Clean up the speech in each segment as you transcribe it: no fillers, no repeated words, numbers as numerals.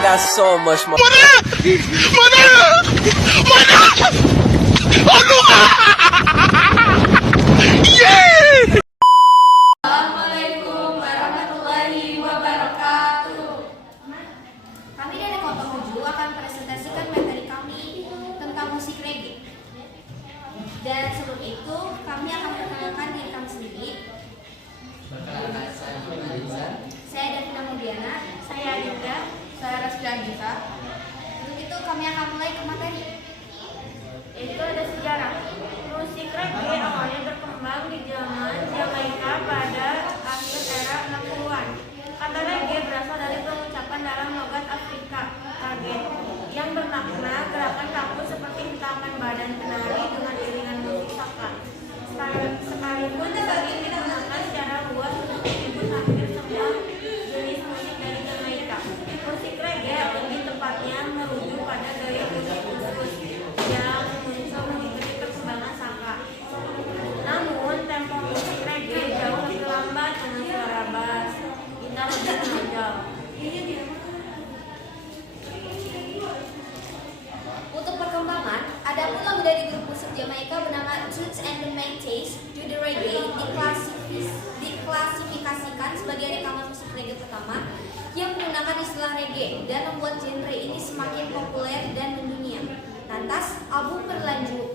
got so much more. Assalamualaikum warahmatullahi wabarakatuh. Kami dari Kota Mojo akan presentasikan materi kami tentang musik reggae. Dan sebelum itu, kami akan perkenalkan diri kami sendiri. Saya Davina Mudiana. Saya Adinda. Saya Rasdandita. Untuk itu kami akan mulai ke materi. Itu ada sejarah. Musik reggae awalnya berkembang di zaman Jamaika pada akhir era 60-an. Kata reggae berasal dari pengucapan dalam logat Afrika, rage, yang bermakna gerakan kaku seperti hentakan badan penari dengan iringan musik saka. Sekalipun sering digunakan secara luas untuk menyebut hampir semua jenis musik dari Jamaika. Musik reggae lebih tepatnya merujuk pada gaya musik khusus yang muncul mengikuti perkembangan saka. Namun, tempo musik reggae jauh lebih lambat dengan suara bass, gitar lebih menonjol. Untuk perkembangan, ada pun lagu dari grup musik Jamaika bernama Toots and the Maytays, Judy Reggae, diklasifikasikan sebagai rekaman musik reggae pertama yang menggunakan istilah reggae dan membuat genre ini semakin populer dan mendunia. Lantas, album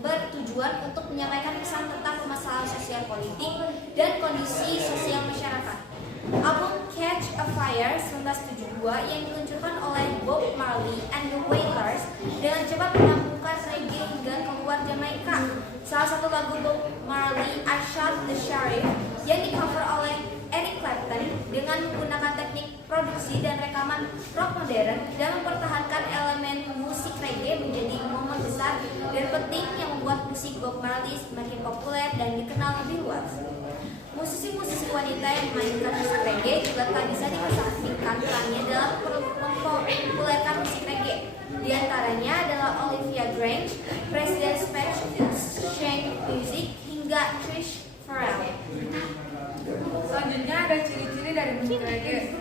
bertujuan untuk menyampaikan pesan tentang permasalahan sosial politik dan kondisi sosial masyarakat. Album Catch a Fire 1972 yang diluncurkan oleh Bob Marley and the Wailers dengan cepat menyambungkan reggae hingga keluar Jamaika. Salah satu lagu Bob Marley, I Shot the Sheriff, yang di-cover oleh Eric Clapton dengan menggunakan teknik produksi dan rekaman rock modern dan mempertahankan elemen musik reggae menjadi momen besar dan penting yang membuat musik Bob Marley semakin populer dan dikenal lebih luas. Musisi-musisi wanita yang memainkan musik reggae juga tak bisa dikesampingkan perannya dalam mempopulerkan musik reggae. Di antaranya adalah Olivia Grange, President Shank Music, hingga Trish Farrell. Selanjutnya ada ciri-ciri dari musik reggae.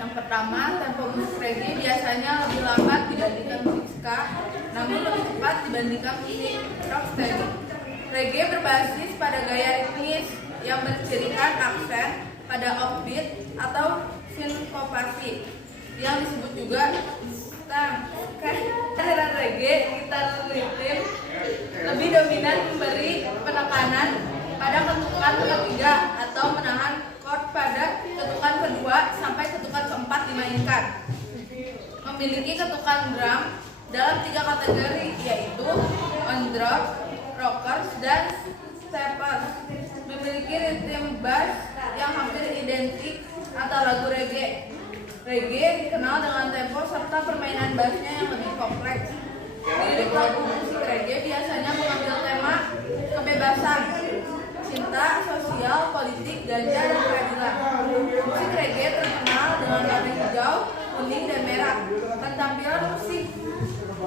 Yang pertama, tempo musik reggae biasanya lebih lambat dibandingkan musik ska, namun lebih cepat dibandingkan musik rocksteady. Reggae berbasis pada gaya ritmis yang mencirikan aksen pada offbeat atau sinkopasi yang disebut juga stang. Aliran reggae, gitar ritm lebih dominan memberi penekanan pada ketukan ketiga atau menahan chord pada ketukan kedua sampai ketukan keempat dimainkan. Memiliki ketukan drum dalam 3 kategori, yaitu on drum, rockers, dan steppers. Memiliki ritme bass yang hampir identik antara lagu reggae. Reggae dikenal dengan tempo serta permainan bassnya yang lebih kompleks. Lirik lagu musik reggae biasanya mengambil tema kebebasan, cinta, sosial, politik, ganja, dan keadilan. Musik reggae terkenal dengan warna hijau, kuning, dan merah. Penampilan musik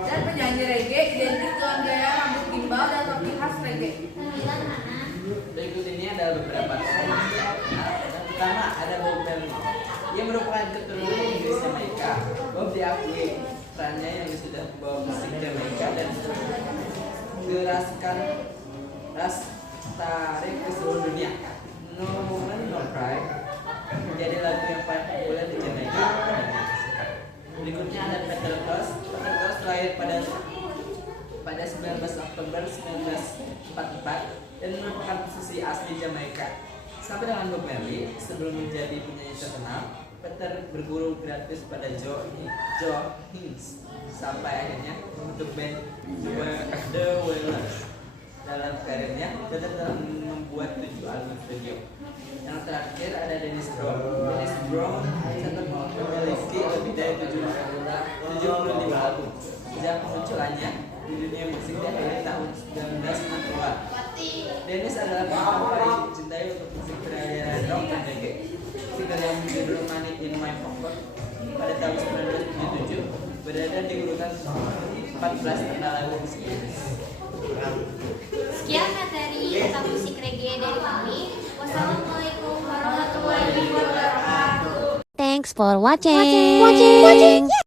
dan penyanyi reggae identik dengan gaya rambut gimbal dan topi khas reggae. Berikut ini ada beberapa contoh. Pertama ada Bob Marley. Ia merupakan keturunan Inggris Jamaika. Bob diakui perannya yang sudah membawa musik Jamaika dan geraskan ras tarik ke seluruh dunia. No Woman No Cry menjadi lagu yang paling populer di Jamaika. Berikutnya ada Peter Tosh. Peter Tosh lahir pada 19 Oktober 1944 dan merupakan musisi asli Jamaika. Sama dengan Bob Marley, sebelum menjadi penyanyi terkenal, Peter berguru gratis pada Joe Hines sampai akhirnya membentuk band The Wailers. Dalam karirnya, Peter telah membuat 7 album studio. Yang terakhir ada Dennis Brown. Dennis Brown memiliki lebih dari 75 album. Sejak kemunculannya di dunia musik di akhir tahun 1960-an. Dennis adalah orang paling dicintai untuk musik beraliran rock dan reggae. Single yang berjudul Money in My Pocket pada tahun 1977 berada di urutan 14 tentang lagu musik Inggris. Sekian materi tentang musik reggae dari kami. Wassalamualaikum warahmatullahi wabarakatuh. Thanks for watching.